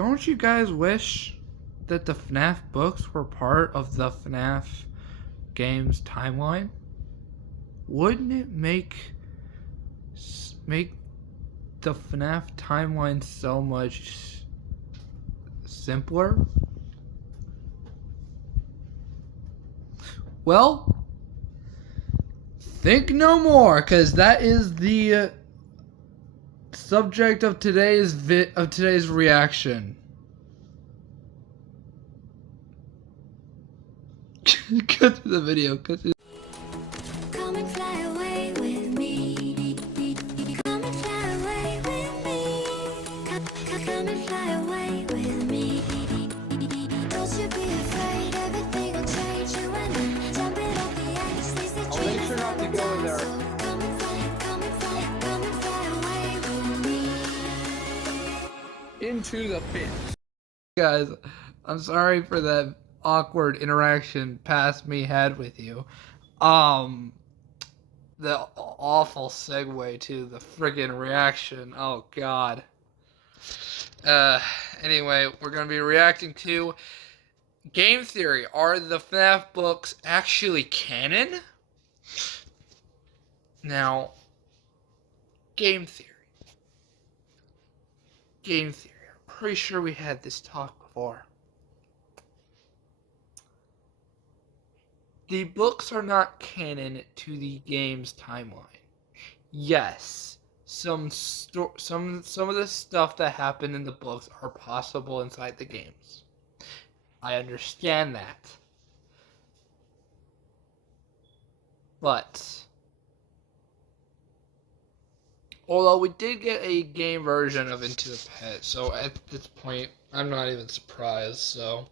don't you guys wish that the Fnaf books were part of the Fnaf games timeline? Wouldn't it make the Fnaf timeline so much simpler? Well, think no more, because that is the subject of today's reaction. Cut to the video. Cut to Come and fly away with me. Come and fly away with me. Come and fly away with me. Don't you be afraid, everything will change. You and I, jumping off the edge. These the I'll make sure not to go in there. Come and fly away with me. Into the pit. guys, I'm sorry for that awkward interaction past me had with you. The awful segue to the friggin' reaction. Oh god. Anyway, we're gonna be reacting to Game Theory. Are the FNAF books actually canon? Now, Game Theory. Game Theory. I'm pretty sure we had this talk before. The books are not canon to the game's timeline. Yes, some of the stuff that happened in the books are possible inside the games. I understand that. But although we did get a game version of Into the Pit, so at this point I'm not even surprised, so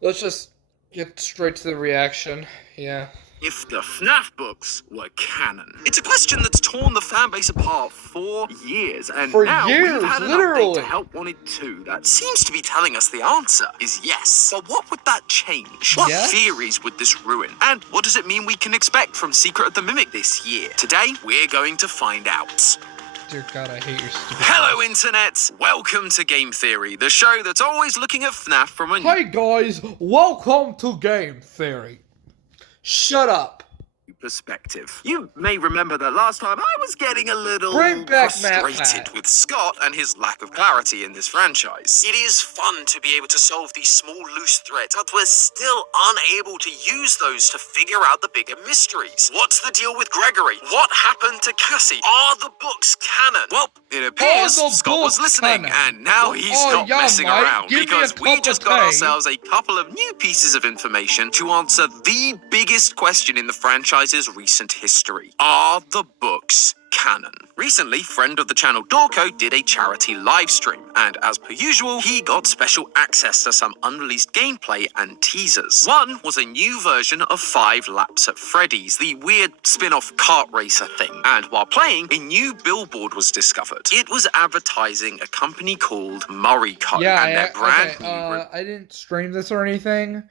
let's just get straight to the reaction. Yeah. If the FNAF books were canon. It's a question that's torn the fanbase apart for years, and For now years, we've had an literally. update to Help Wanted 2 that seems to be telling us the answer is yes. But what would that change? What Yes? theories would this ruin? And what does it mean we can expect from Secret of the Mimic this year? Today, we're going to find out. Dear God, I hate your stupid. Hello, Internet! Welcome to Game Theory, the show that's always looking at FNAF from a new Hey guys, welcome to Game Theory. Shut up. perspective. You may remember that last time I was getting a little Bring back Matt frustrated Pat. with Scott and his lack of clarity in this franchise. It is fun to be able to solve these small loose threads, but we're still unable to use those to figure out the bigger mysteries. What's the deal with Gregory? What happened to Cassie? Are the books canon? Well, it appears Are the Scott was books listening, canon? and now he's Oh, not yeah, messing mate. around, Give me a because we cup just of got tea. ourselves a couple of new pieces of information to answer the biggest question in the franchise's recent history. Are the books canon? Recently, friend of the channel Dorco did a charity live stream, and as per usual, he got special access to some unreleased gameplay and teasers. One was a new version of 5 Laps at Freddy's, the weird spin-off kart racer thing, and while playing, a new billboard was discovered. It was advertising a company called Murray Co. Yeah, and their brand new I didn't stream this or anything,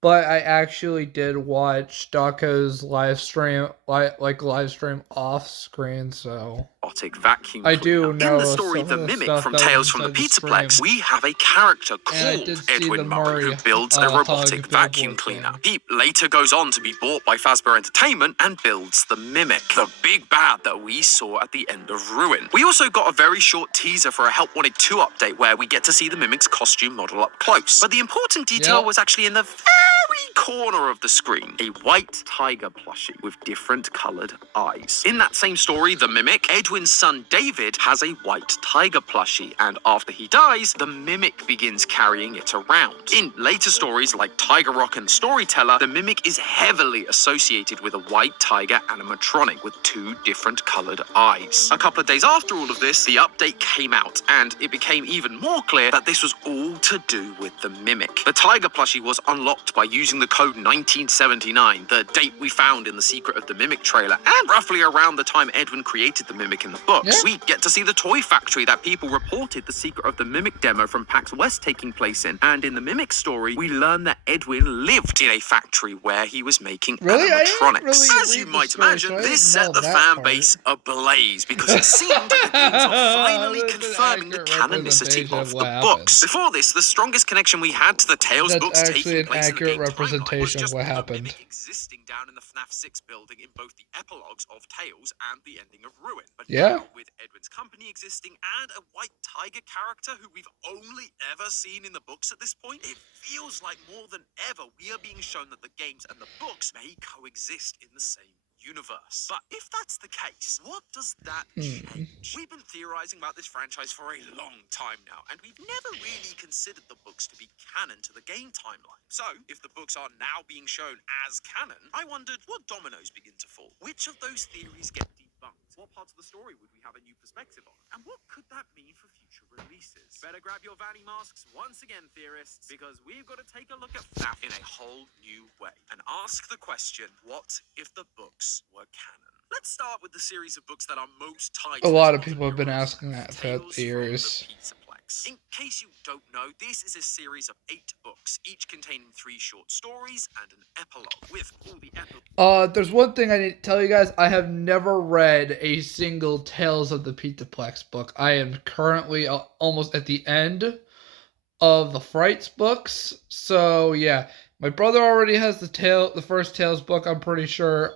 but I actually did watch Daco's live stream, live stream off screen, so robotic vacuum I cleaner. do know In the story some The of the Mimic stuff from that was Tales from the inside the Pizzaplex, stream. we have a character And I called did see the Edwin Murray who Murray, builds a hug robotic vacuum billboard cleaner. thing. He later goes on to be bought by Fazbear Entertainment and builds the Mimic, the big bad that we saw at the end of Ruin. We also got a very short teaser for a Help Wanted 2 update where we get to see the Mimic's costume model up close. But the important detail Yep. was actually in the very corner of the screen, a white tiger plushie with different coloured eyes. In that same story, The Mimic, Edwin's son David has a white tiger plushie, and after he dies, the Mimic begins carrying it around. In later stories like Tiger Rock and Storyteller, the Mimic is heavily associated with a white tiger animatronic with 2 different coloured eyes. A couple of days after all of this, the update came out, and it became even more clear that this was all to do with the Mimic. The tiger plushie was unlocked by using the code 1979, the date we found in The Secret of the Mimic trailer, and roughly around the time Edwin created the Mimic in the books, we get to see the toy factory that people reported The Secret of the Mimic demo from PAX West taking place in. And in the Mimic story, we learn that Edwin lived in a factory where he was making animatronics. As you might imagine, this set the fan base ablaze because it seemed the games were finally confirming the canonicity of the books. Before this, the strongest connection we had to the Tales books taking place in the game timeline was just the Mimic existing down in the Fnaf 6 building in both the epilogues of Tales and the ending of Ruin. But now, with Edwin's company existing and a white tiger character who we've only ever seen in the books at this point, it feels like more than ever we are being shown that the games and the books may coexist in the same universe. But if that's the case, what does that change? We've been theorizing about this franchise for a long time now, and we've never really considered the books to be canon to the game timeline. So, if the books are now being shown as canon, I wondered what dominoes begin to fall. Which of those theories get debunked? What parts of the story would we have a new perspective on? And what could that mean for future releases? Better grab your Vanny masks once again, theorists, because we've got to take a look at Fnaf in a whole new way and ask the question, what if the books were canon? Let's start with the series of books that are most tied to A lot of people have been asking that throughout the years. In case you don't know, this is a series of 8 books, each containing 3 short stories and an epilogue. With all the epilogues. There's one thing I need to tell you guys. I have never read a single Tales of the Pizzaplex book. I am currently almost at the end of the Frights books. So yeah, my brother already has the first Tales book, I'm pretty sure,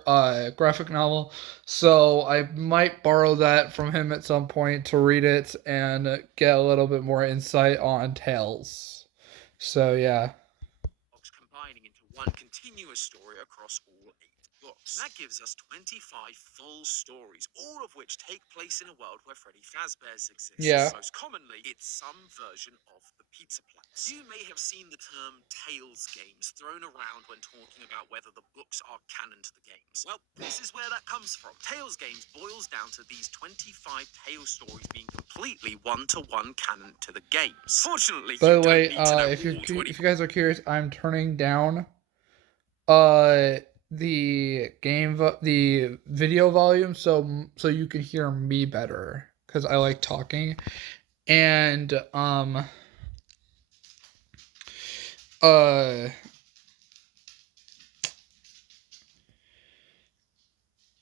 graphic novel. So I might borrow that from him at some point to read it and get a little bit more insight on Tales. So yeah. Combining into one continuous story across all 8 books. That gives us 25 full stories, all of which take place in a world where Freddy Fazbear's exists. Yeah. Most commonly, it's some version of the Pizzaplex. You may have seen the term Tales games thrown around when talking about whether the books are canon to the games. Well, this is where that comes from. Tales games boils down to these 25 Tales stories being completely one-to-one canon to the games. Fortunately, by the way, if you guys are curious, I'm turning down the video volume so you can hear me better, because I like talking. And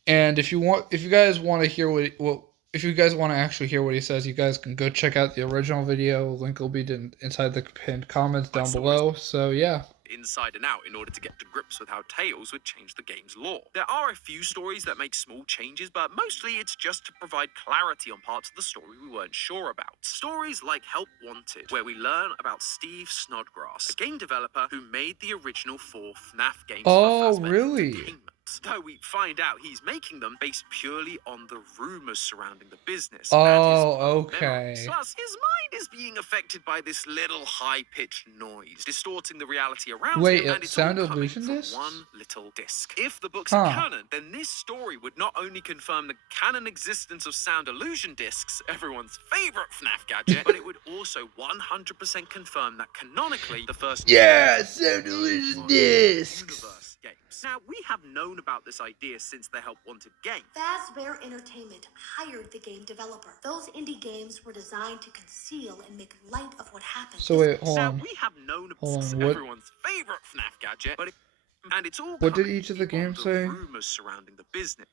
and if you guys want to hear if you guys want to actually hear what he says, you guys can go check out the original video. Link will be inside the pinned comments down below. So yeah. Inside and out in order to get to grips with how Tales would change the game's lore. There are a few stories that make small changes, but mostly it's just to provide clarity on parts of the story we weren't sure about. Stories like Help Wanted, where we learn about Steve Snodgrass, a game developer who made the original 4 FNAF games for Fazbear really? Entertainment. Though we find out he's making them based purely on the rumors surrounding the business. Okay. Plus, his mind is being affected by this little high-pitched noise, distorting the reality around him, and it's sound all coming illusion from discs? one little disc. If the books are canon, then this story would not only confirm the canon existence of sound illusion discs, everyone's favorite FNAF gadget, but it would also 100% confirm that canonically the first sound illusion discs. Games. Now, we have known about this idea since the Help Wanted game. Fazbear Entertainment hired the game developer. Those indie games were designed to conceal and make light of what happened. So wait, hold on. Now, we have known Hold about on, what- everyone's favorite FNAF gadget, but and it's all What did coming each of the from games say? Rumors surrounding the business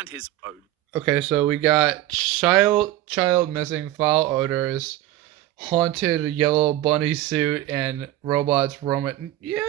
and his own. Okay, so we got child missing, foul odors, haunted yellow bunny suit, and robots roaming. Yeah.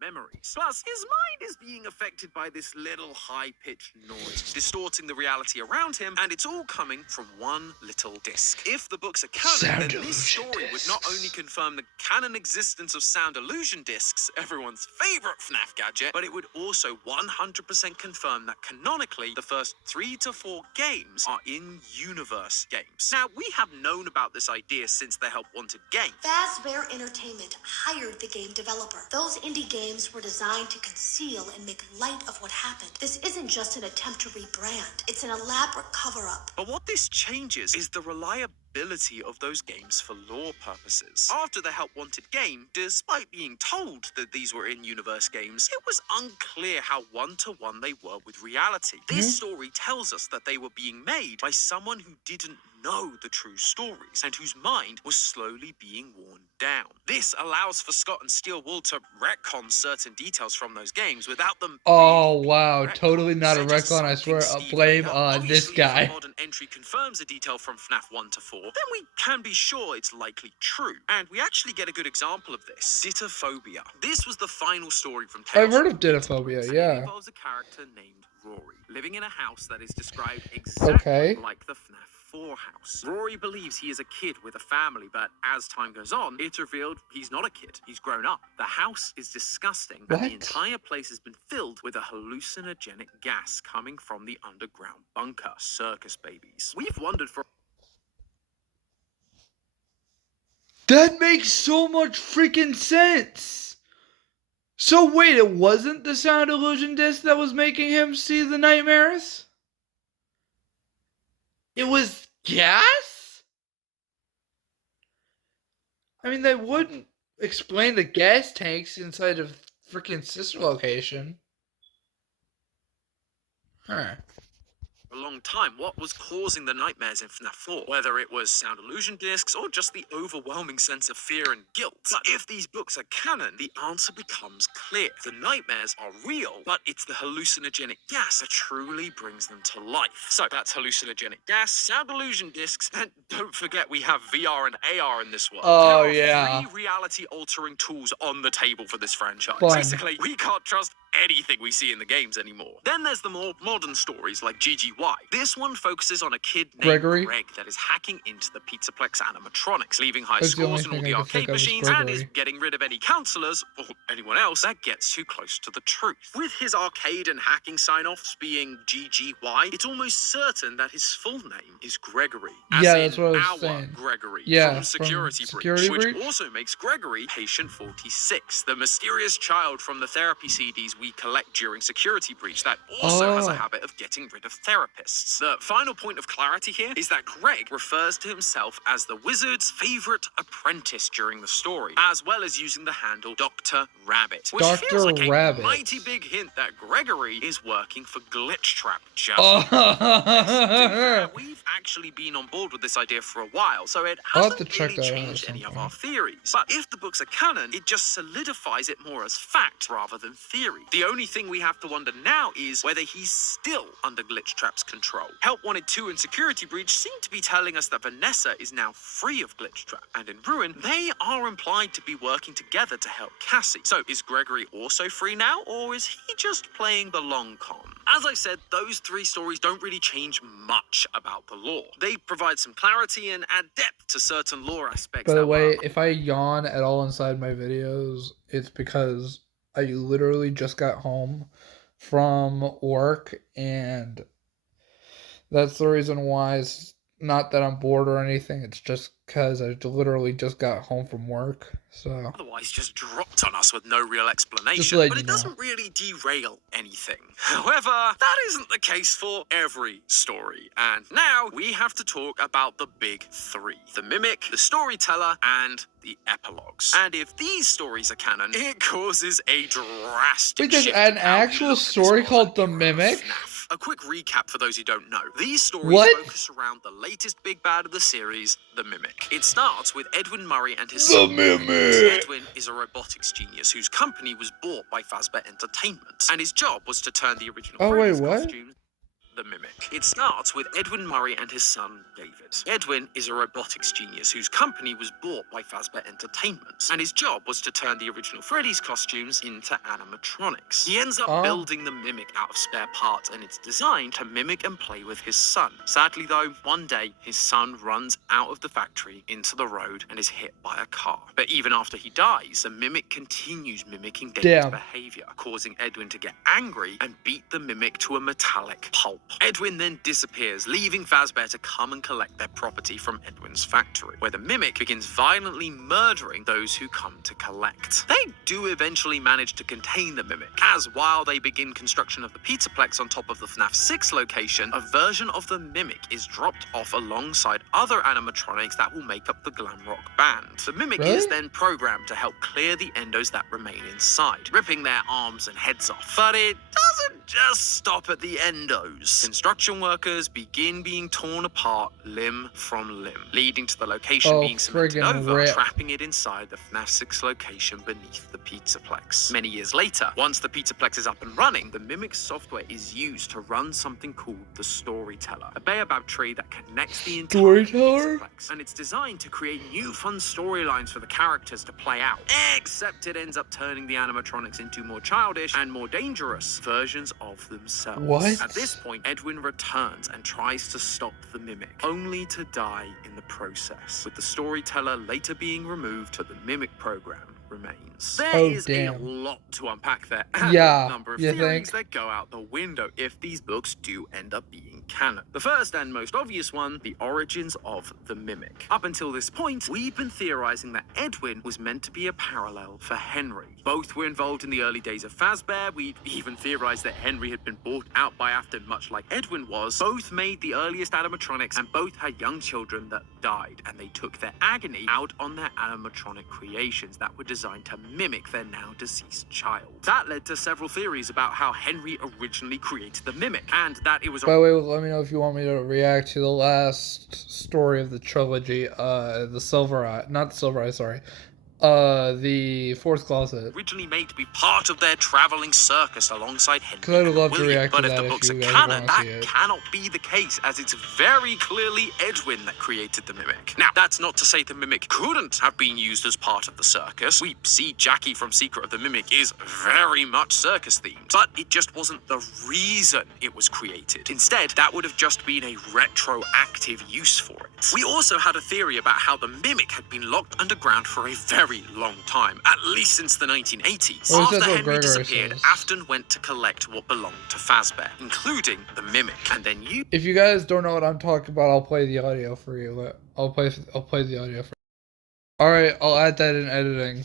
Memories. Plus, his mind is being affected by this little high-pitched noise, distorting the reality around him, and it's all coming from one little disc. If the books are canon, then this story would not only confirm the canon existence of sound illusion discs, everyone's favorite FNAF gadget, but it would also 100% confirm that canonically, the first 3 to 4 games are in-universe games. Now, we have known about this idea since the Help Wanted game. Fazbear Entertainment hired the game developer. Those indie games were designed to conceal and make light of what happened. This isn't just an attempt to rebrand. It's an elaborate cover-up. But what this changes is the reliability viability of those games for lore purposes. After the Help Wanted game, despite being told that these were in-universe games, it was unclear how one-to-one they were with reality. This story tells us that they were being made by someone who didn't know the true stories and whose mind was slowly being worn down. This allows for Scott and Steel Wool to retcon certain details from those games without them Oh really wow, retconned. totally not a They're just retcon. I something swear. Steve Blame made up. on this Obviously, if a guy. modern entry confirms a detail from FNAF 1 to 4, then we can be sure it's likely true. And we actually get a good example of this. Ditophobia. This was the final story from Tales I've heard from of the Ditophobia, Beast, and yeah. it involves a character named Rory, living in a house that is described exactly Okay. like the FNAF 4 house. Rory believes he is a kid with a family, but as time goes on, it's revealed he's not a kid. He's grown up. The house is disgusting, and the What? entire place has been filled with a hallucinogenic gas coming from the underground bunker. Circus babies. We've wondered for That makes so much freaking sense. So wait, it wasn't the sound illusion disc that was making him see the nightmares? It was gas? I mean, they wouldn't explain the gas tanks inside of freaking sister location. Huh. a long time what was causing the nightmares in FNAF 4, whether it was sound illusion discs or just the overwhelming sense of fear and guilt. But if these books are canon, the answer becomes clear. The nightmares are real, but it's the hallucinogenic gas that truly brings them to life. So that's hallucinogenic gas, sound illusion discs, and don't forget we have VR and AR in this world. Oh, there are yeah. 3 reality-altering tools on the table for this franchise. Fun. Basically, we can't trust anything we see in the games anymore. Then there's the more modern stories like GGY. This one focuses on a kid named Gregory? Greg that is hacking into the Pizzaplex animatronics, leaving high That's the only scores in all thing the I could think arcade of is machines, and is Gregory. getting rid of any counselors or anyone else that gets too close to the truth. With his arcade and hacking sign-offs being GGY, it's almost certain that his full name is Gregory. As Yeah, in that's what I was our saying. Gregory Yeah, from from Security Security Breach, Breach? which also makes Gregory Patient 46, the mysterious child from the therapy CDs we collect during Security Breach that also has a Oh. habit of getting rid of therapists. The final point of clarity here is that Greg refers to himself as the wizard's favorite apprentice during the story, as well as using the handle Dr. Rabbit, which Dr. feels like Rabbit. a mighty big hint that Gregory is working for Glitch Trap. Just Oh. to be fair, we've actually been on board with this idea for a while, so it I'll have hasn't to check really that out at changed some any of point. our theories. But if the books are canon, it just solidifies it more as fact rather than theory. The only thing we have to wonder now is whether he's still under Glitch Trap's control. Help Wanted 2 and Security Breach seem to be telling us that Vanessa is now free of Glitch Trap, and in Ruin, they are implied to be working together to help Cassie. So is Gregory also free now, or is he just playing the long con? As I said, those 3 stories don't really change much about the lore. They provide some clarity and add depth to certain lore aspects. By the that way, were if I yawn at all inside my videos, it's because I literally just got home from work, and that's the reason why. It's not that I'm bored or anything, it's just because I literally just got home from work. So otherwise just dropped on us with no real explanation. Just letting But you it know. doesn't really derail anything. However, that isn't the case for every story. And now we have to talk about the big 3. The Mimic, the Storyteller, and the Epilogues. And if these stories are canon, it causes a drastic Wait, there's shift an in how we actual look at this story modern called The era of Mimic? FNAF. A quick recap for those who don't know. These stories What? focus around the latest big bad of the series, the Mimic. It starts with Edwin Murray and his The son. Mimic. Edwin is a robotics genius whose company was bought by Fazbear Entertainment, and his job was to turn the original Oh, wait, Freddy's what? costumes the Mimic. It starts with Edwin Murray and his son, David. Edwin is a robotics genius whose company was bought by Fazbear Entertainment, and his job was to turn the original Freddy's costumes into animatronics. He ends up Oh. building the Mimic out of spare parts, and it's designed to mimic and play with his son. Sadly though, one day, his son runs out of the factory into the road and is hit by a car. But even after he dies, the Mimic continues mimicking David's Damn. behavior, causing Edwin to get angry and beat the Mimic to a metallic pulp. Edwin then disappears, leaving Fazbear to come and collect their property from Edwin's factory, where the Mimic begins violently murdering those who come to collect. They do eventually manage to contain the Mimic, as while they begin construction of the Pizzaplex on top of the FNAF 6 location, a version of the Mimic is dropped off alongside other animatronics that will make up the glam rock band. The Mimic is then programmed to help clear the endos that remain inside, ripping their arms and heads off. But it doesn't just stop at the endos. Construction workers begin being torn apart limb from limb, leading to the location being cemented over, trapping it inside the FNAF 6 location beneath the Pizzaplex. Many years later, once the Pizzaplex is up and running, the Mimic software is used to run something called the Storyteller, a baobab tree that connects the entire Pizzaplex, and it's designed to create new fun storylines for the characters to play out, except it ends up turning the animatronics into more childish and more dangerous versions of themselves. What? At this point, Edwin returns and tries to stop the Mimic, only to die in the process, with the Storyteller later being removed, but the Mimic program remains. There is a lot to unpack there, and a number of theories that go out the window if these books do end up being canon. The first and most obvious one, the origins of the Mimic. Up until this point, we've been theorizing that Edwin was meant to be a parallel for Henry. Both were involved in the early days of Fazbear. We even theorized that Henry had been bought out by Afton, much like Edwin was. Both made the earliest animatronics, and both had young children that died, and they took their agony out on their animatronic creations that were designed to mimic their now deceased child. That led to several theories about how Henry originally created the Mimic, and that it was... By the way, let me know if you want me to react to the last story of the trilogy, the Silver Eye, not the Silver Eye, sorry. The Fourth Closet. Originally made to be part of their traveling circus alongside Henry. Because I'd love to react to but if that the books if are you guys canon, want to see that it. cannot be the case, as it's very clearly Edwin that created the Mimic. Now, that's not to say the Mimic couldn't have been used as part of the circus. We see Jackie from Secret of the Mimic is very much circus themed, but it just wasn't the reason it was created. Instead, that would have just been a retroactive use for it. We also had a theory about how the Mimic had been locked underground for a very long time, at least since the 1980s. After Henry disappeared, Afton went to collect what belonged to Fazbear, including the Mimic, and then you... If you guys don't know what I'm talking about, I'll play the audio for you. I'll play the audio for you. Alright, I'll add that in editing.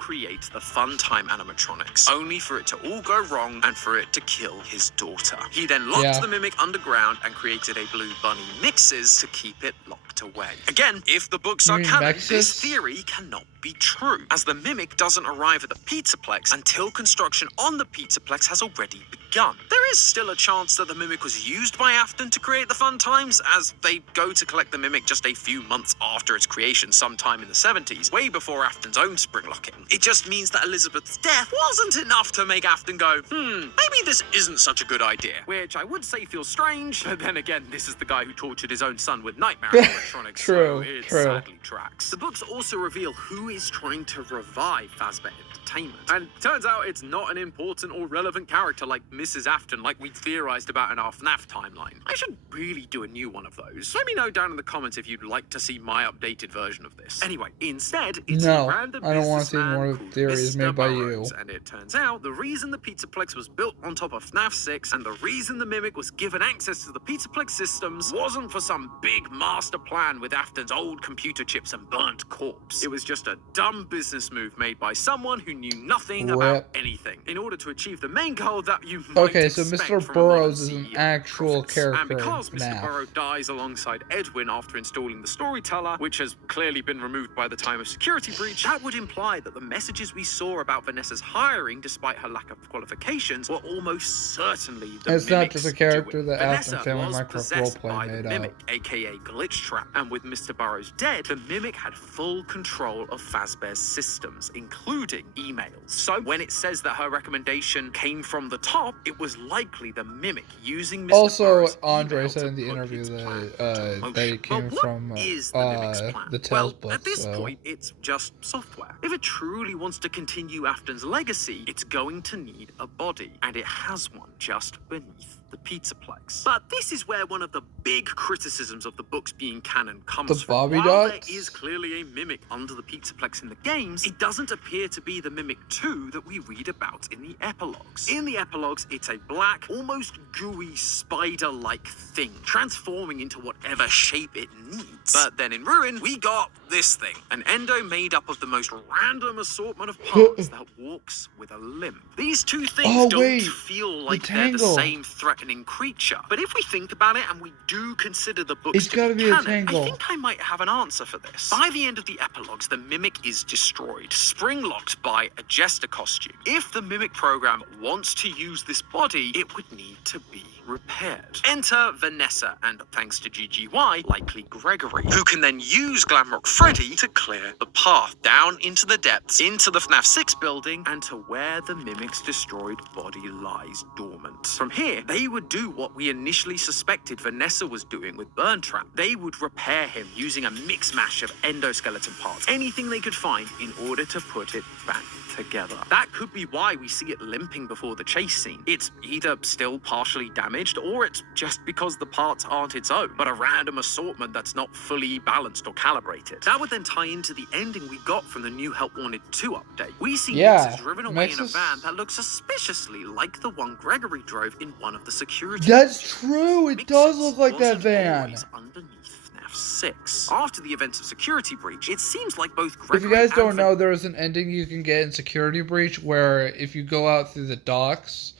create the Funtime animatronics, only for it to all go wrong and for it to kill his daughter. He then locked the Mimic underground and created a Blue Bunny Mixes to keep it locked away. Again, if the books are canon, this theory cannot be true, as the Mimic doesn't arrive at the Pizzaplex until construction on the Pizzaplex has already begun. There is still a chance that the Mimic was used by Afton to create the Funtimes, as they go to collect the Mimic just a few months after its creation sometime in the 70s, way before Afton's own spring locking. It just means that Elizabeth's death wasn't enough to make Afton go, maybe this isn't such a good idea. Which I would say feels strange, but then again, this is the guy who tortured his own son with nightmare electronics, so it sadly tracks. The books also reveal who is trying to revive Fazbear Entertainment, and turns out it's not an important or relevant character like Mrs. Afton, like we theorized about in our Fnaf timeline. I should really do a new one of those. Let me know down in the comments if you'd like to see my updated version of this. Anyway, instead, it's a random I don't want to see businessman more called theories Mr. made by Burrows, you. and it turns out the reason the Pizzaplex was built on top of FNAF 6 and the reason the Mimic was given access to the Pizzaplex systems wasn't for some big master plan with Afton's old computer chips and burnt corpse. It was just a dumb business move made by someone who knew nothing about anything in order to achieve the main goal that you might so expect Mr. from Burrows a is an CEO actual profits. character. And because Mr. Now. Burrow dies alongside Edwin after installing the Storyteller, which has clearly been removed by the time of security breach, that would imply that the messages we saw about Vanessa's hiring, despite her lack of qualifications, were almost certainly the It's not Mimic's just a character doing. that Vanessa Afton Family was Minecraft possessed roleplay by the made Mimic, up. aka Glitch Trap, and with Mr. Burrows dead, the Mimic had full control of Fazbear's systems, including emails. So when it says that her recommendation came from the top, it was likely the Mimic using Mr. Also, Burrows' Andre email said to in the put interview its plan that into that it motion. came But what from is the Mimic's plan? the Tales Well, book. at this so. point, it's just software. If it truly wants to continue Afton's legacy, it's going to need a body, and it has one just beneath the Pizzaplex. But this is where one of the big criticisms of the books being canon comes The from. Bobby While Dots? there is clearly a mimic under the Pizzaplex in the games, it doesn't appear to be the Mimic 2 that we read about in the epilogues. In the epilogues, it's a black, almost gooey, spider-like thing, transforming into whatever shape it needs. But then in Ruin, we got this thing, an endo made up of the most random assortment of parts that walks with a limp. These two things don't feel like they're the Tangle. same threatening creature. But if we think about it and we do consider the books It's to gotta be be a canon, Tangle. I think I might have an answer for this. By the end of the epilogues, the Mimic is destroyed, spring-locked by a jester costume. If the Mimic program wants to use this body, it would need to be repaired. Enter Vanessa, and thanks to GGY, likely Gregory, who can then use Glamrock Freddy to clear the path down into the depths, into the FNAF 6 building, and to where the Mimic's destroyed body lies dormant. From here, they would do what we initially suspected Vanessa was doing with Burn Trap. They would repair him using a mix-mash of endoskeleton parts, anything they could find, in order to put it back together. That could be why we see it limping before the chase scene. It's either still partially damaged, or it's just because the parts aren't its own, but a random assortment that's not fully balanced or calibrated. That would then tie into the ending we got from the New Help Wanted 2 update. We see Mixes driven away in a van that looks suspiciously like the one Gregory drove in one of the security That's missions. true. It does look like that Wasn't van. always underneath FNAF 6. After the events of Security Breach, it seems like both If Gregory you guys don't and know, there is an ending you can get in Security Breach where if you go out through the docks,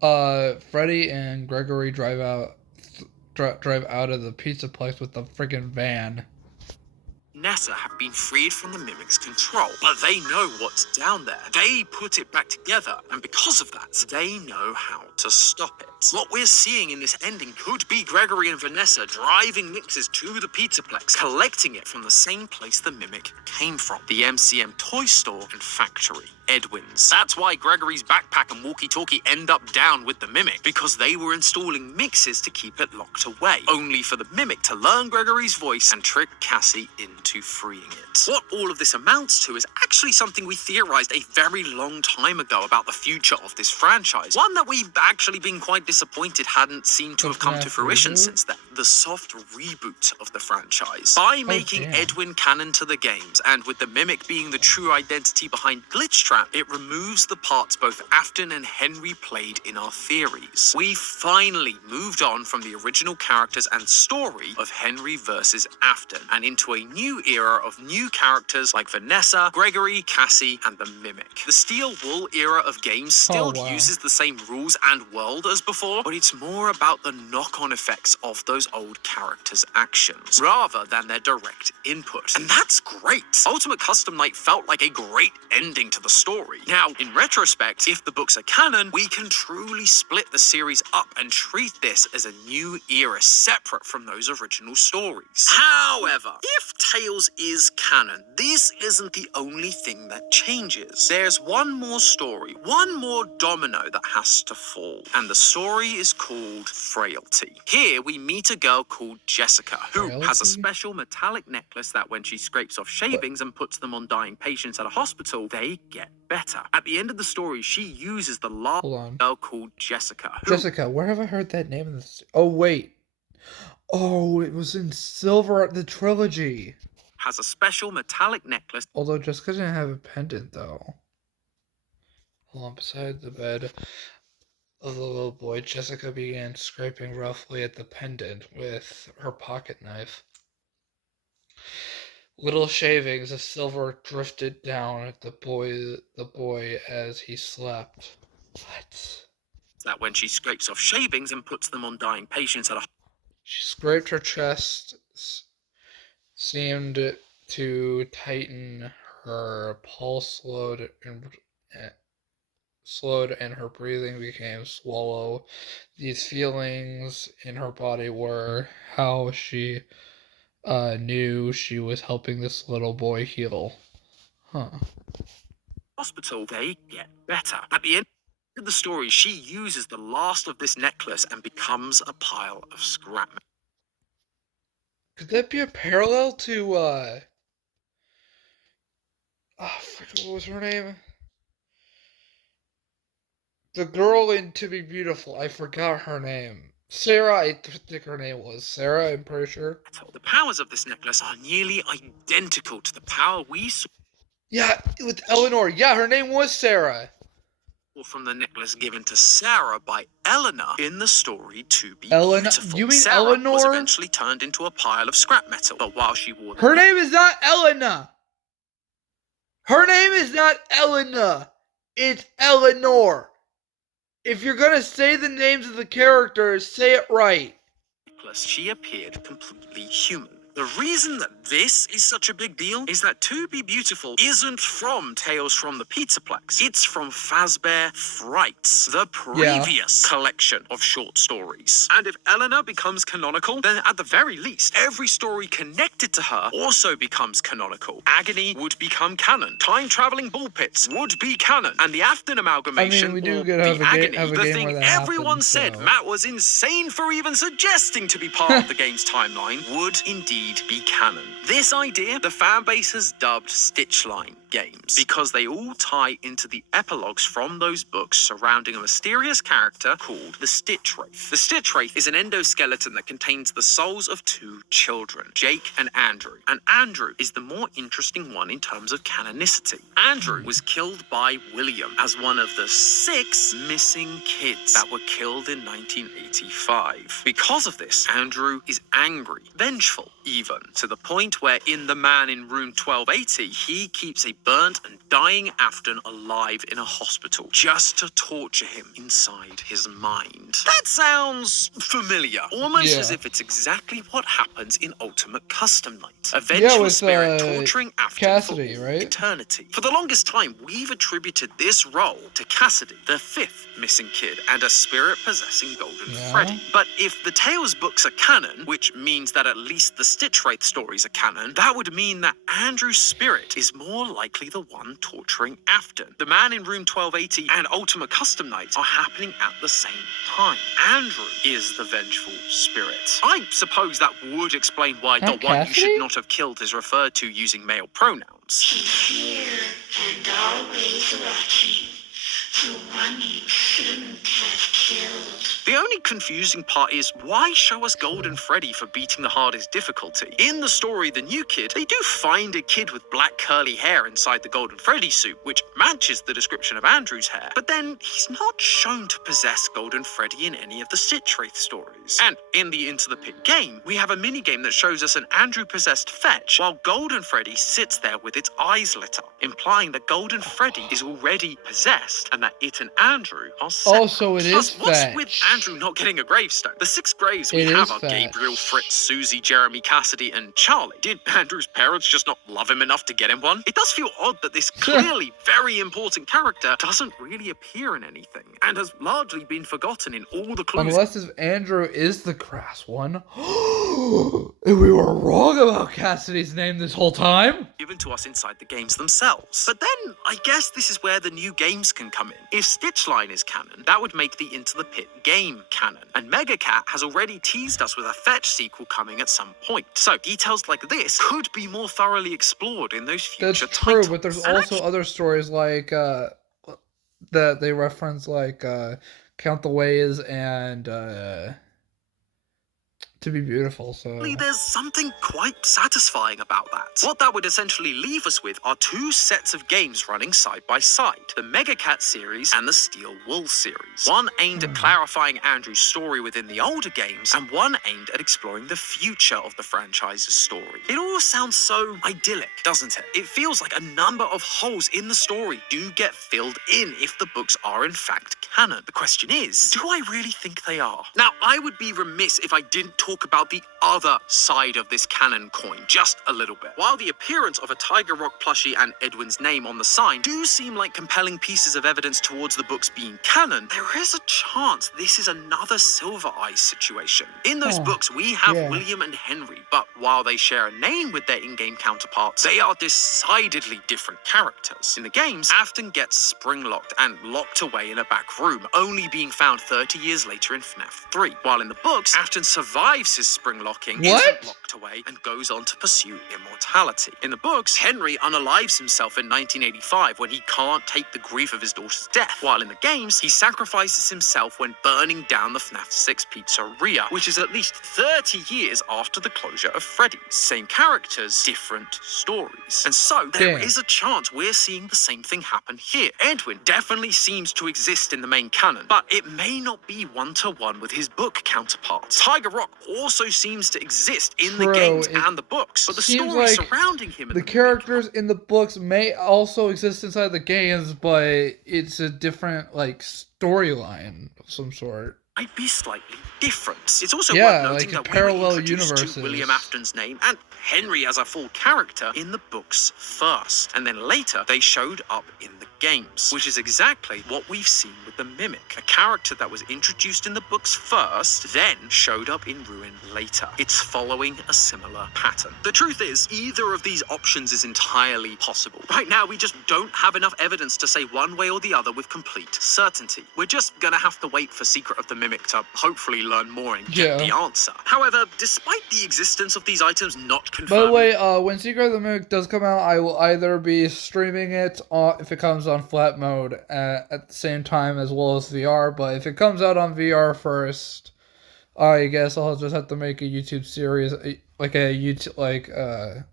Freddy and Gregory drive out of the Pizzaplex with the friggin' van. Nessa have been freed from the Mimic's control, but they know what's down there. They put it back together, and because of that, they know how to stop it. What we're seeing in this ending could be Gregory and Vanessa driving Mixes to the Pizzaplex, collecting it from the same place the Mimic came from, the MCM toy store and factory, Edwin's. That's why Gregory's backpack and walkie-talkie end up down with the Mimic, because they were installing Mixes to keep it locked away, only for the Mimic to learn Gregory's voice and trick Cassie into freeing it. What all of this amounts to is actually something we theorized a very long time ago about the future of this franchise, one that we've actually been quite disappointed hadn't seemed to have come to fruition since then: the soft reboot of the franchise. By making Edwin canon to the games, and with the Mimic being the true identity behind Glitch Trap, it removes the parts both Afton and Henry played in our theories. We finally moved on from the original characters and story of Henry versus Afton, and into a new era of new characters like Vanessa, Gregory, Cassie, and the Mimic. The Steel Wool era of games still uses the same rules and world as before, but it's more about the knock-on effects of those old characters' actions, rather than their direct input. And that's great! Ultimate Custom Night felt like a great ending to the story. Now, in retrospect, if the books are canon, we can truly split the series up and treat this as a new era separate from those original stories. However, if Tales is canon, this isn't the only thing that changes. There's one more story, one more domino that has to fall, and the story is called Frailty. Here we meet a girl called Jessica, who has a special metallic necklace that when she scrapes off shavings and puts them on dying patients at a hospital, they get better. At the end of the story, she uses the last girl called Jessica. Jessica, where have I heard that name in this? Oh, wait. Oh, it was in Silver, the trilogy. Has a special metallic necklace. Although Jessica didn't have a pendant, though. Hold on, beside the bed of the little boy, Jessica began scraping roughly at the pendant with her pocket knife. Little shavings of silver drifted down at the boy as he slept. What? That when she scrapes off shavings and puts them on dying patients at a... She scraped her chest, seemed to tighten, her pulse slowed and her breathing became swallow. These feelings in her body were how she knew she was helping this little boy heal. Hospital, they get better. At the end of the story, she uses the last of this necklace and becomes a pile of scrap. Could that be a parallel to what was her name? The girl in To Be Beautiful, I forgot her name. Sarah, I think her name was. Sarah, I'm pretty sure. The powers of this necklace are nearly identical to the power we saw Yeah, with Eleanor. Yeah, her name was Sarah. from the necklace given to Sarah by Eleanor in the story To Be Eleanor? Beautiful. You mean Sarah was Eleanor? eventually turned into a pile of scrap metal, but while she wore the Her name is not Elena. Her name is not Elena. It's Eleanor. If you're gonna say the names of the characters, say it right. necklace, she appeared completely human. The reason that this is such a big deal is that To Be Beautiful isn't from Tales from the Pizzaplex. It's from Fazbear Frights, the previous collection of short stories. And if Eleanor becomes canonical, then at the very least, every story connected to her also becomes canonical. Agony would become canon. Time-traveling ball pits would be canon. And the Afton amalgamation, we do or get the have a Agony, have a the game thing where that everyone happens, said so. Matt was insane for even suggesting to be part of the game's timeline, would indeed be canon. This idea, the fan base has dubbed Stitchline games because they all tie into the epilogues from those books surrounding a mysterious character called the Stitch Wraith. The Stitch Wraith is an endoskeleton that contains the souls of two children, Jake and Andrew. And Andrew is the more interesting one in terms of canonicity. Andrew was killed by William as one of the 6 missing kids that were killed in 1985. Because of this, Andrew is angry, vengeful even, to the point where in The Man in Room 1280, he keeps a burnt and dying Afton alive in a hospital just to torture him inside his mind. That sounds familiar, almost as if it's exactly what happens in Ultimate Custom Night. A vengeful with, spirit torturing Afton Cassidy, for all right? eternity. For the longest time, we've attributed this role to Cassidy, the 5th missing kid, and a spirit possessing Golden Freddy. But if the Tales books are canon, which means that at least the Stitch Wraith stories are canon, that would mean that Andrew's spirit is more likely the one torturing Afton. The Man in Room 1280 and Ultimate Custom Night are happening at the same time. Andrew is the vengeful spirit. I suppose that would explain why the one you Cassidy? should not have killed is referred to using male pronouns. Here and always watching, the one you shouldn't have killed. The only confusing part is, why show us Golden Freddy for beating the hardest difficulty? In the story The New Kid, they do find a kid with black curly hair inside the Golden Freddy suit, which matches the description of Andrew's hair. But then, he's not shown to possess Golden Freddy in any of the Stitch Wraith stories. And in the Into the Pit game, we have a minigame that shows us an Andrew-possessed fetch, while Golden Freddy sits there with its eyes lit up, implying that Golden Freddy is already possessed, and that it and Andrew are separate. Also, it Plus, is what's with Fetch. Andrew not getting a gravestone? The 6 graves we It have is are Fetch. Gabriel, Fritz, Susie, Jeremy, Cassidy, and Charlie. Did Andrew's parents just not love him enough to get him one? It does feel odd that this clearly very important character doesn't really appear in anything, and has largely been forgotten in all the clues. Unless if Andrew is the crass one. And we were wrong about Cassidy's name this whole time. Given to us inside the games themselves. But then, I guess this is where the new games can come in. If Stitchline is canon, that would make the Into the Pit game canon. And Megacat has already teased us with a Fetch sequel coming at some point. So, details like this could be more thoroughly explored in those future That's true, titles. but there's And also other stories like that they reference, like Count the Ways and To Be Beautiful. So actually, there's something quite satisfying about that. What that would essentially leave us with are 2 sets of games running side by side. The Megacat series and the Steel Wool series. One aimed at clarifying Andrew's story within the older games, and one aimed at exploring the future of the franchise's story. It all sounds so idyllic, doesn't it? It feels like a number of holes in the story do get filled in if the books are in fact canon. The question is, do I really think they are? Now, I would be remiss if I didn't talk about the other side of this canon coin just a little bit. While the appearance of a Tiger Rock plushie and Edwin's name on the sign do seem like compelling pieces of evidence towards the books being canon, there is a chance this is another Silver Eyes situation. In those books, we have William and Henry, but while they share a name with their in-game counterparts, they are decidedly different characters. In the games, Afton gets spring-locked and locked away in a back room, only being found 30 years later in Fnaf 3. While in the books, Afton survives survives his spring locking, What? isn't locked away, and goes on to pursue immortality. In the books, Henry unalives himself in 1985 when he can't take the grief of his daughter's death, while in the games, he sacrifices himself when burning down the FNAF 6 pizzeria, which is at least 30 years after the closure of Freddy's. Same characters, different stories. And so, there Damn. is a chance we're seeing the same thing happen here. Edwin definitely seems to exist in the main canon, but it may not be one-to-one with his book counterparts. Tiger Rock also seems to exist in the True, games it and the books, but the seems story like surrounding him in the mimic characters in the books may also exist inside the games, but it's a different like storyline of some sort. might be slightly different. It's also Yeah, worth like noting in that we were parallel introduced universes. to William Afton's name and Henry as a full character in the books first, and then later they showed up in the games, which is exactly what we've seen with the Mimic, a character that was introduced in the books first, then showed up in Ruin later. It's following a similar pattern. The truth is, either of these options is entirely possible. Right now, we just don't have enough evidence to say one way or the other with complete certainty. We're just gonna have to wait for Secret of the Mimic to hopefully learn more and get the answer. However, despite the existence of these items not confirmed... By the way, when Secret of the Mimic does come out, I will either be streaming it if it comes on flat mode at the same time as well as VR, but if it comes out on VR first, I guess I'll just have to make a YouTube series, like a YouTube,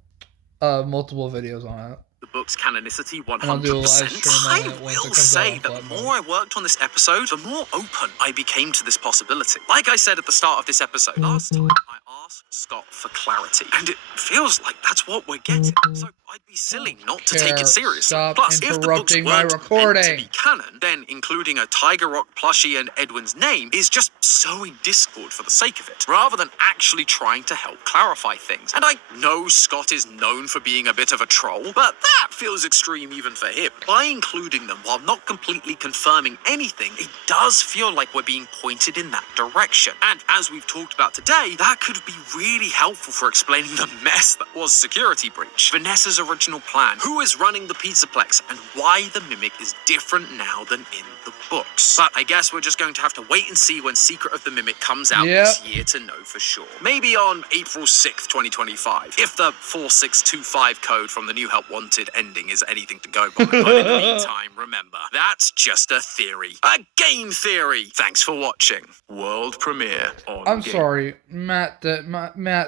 multiple videos on it. The book's canonicity I'll do a live 100%. stream on I it once it will comes say out that on the flat more I worked on this episode, the more open I became to this possibility. Like I said at the start of this episode, last time I asked Scott for clarity, and it feels like that's what we're getting. So I'd be silly not to take it seriously. Stop Plus, if the books interrupting my weren't meant to recording. be canon, then including a Tiger Rock plushie and Edwin's name is just sowing discord for the sake of it, rather than actually trying to help clarify things. And I know Scott is known for being a bit of a troll, but that feels extreme even for him. By including them while not completely confirming anything, it does feel like we're being pointed in that direction. And as we've talked about today, that could be really helpful for explaining the mess that was Security Breach, Vanessa's original plan, who is running the Pizzaplex, and why the Mimic is different now than in the books. But I guess we're just going to have to wait and see when Secret of the Mimic comes out this year to know for sure. Maybe on April 6th, 2025, if the 4625 code from the New Help Wanted ending is anything to go by. But in the meantime, remember, that's just a theory. A game theory! Thanks for watching. World premiere on I'm Game sorry, Matt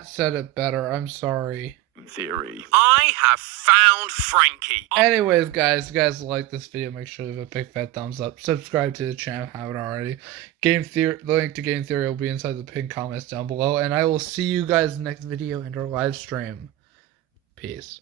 said it better. I'm sorry. Theory. I have found Frankie. Anyways, guys, if you guys like this video, make sure to give it a big fat thumbs up. Subscribe to the channel if you haven't already. The link to Game Theory will be inside the pinned comments down below. And I will see you guys next video in our live stream. Peace.